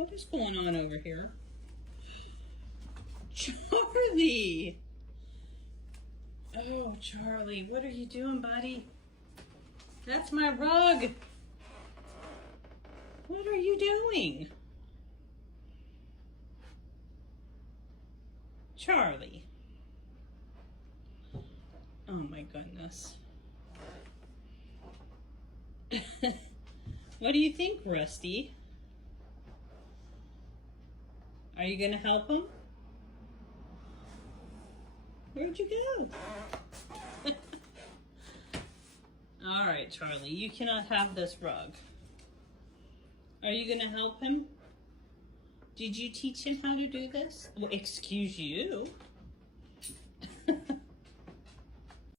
What is going on over here? Charlie! Oh, Charlie, what are you doing, buddy? That's my rug. What are you doing? Charlie. Oh my goodness. What do you think, Rusty? Are you gonna help him? Where'd you go? All right, Charlie, you cannot have this rug. Are you gonna help him? Did you teach him how to do this? Well, excuse you.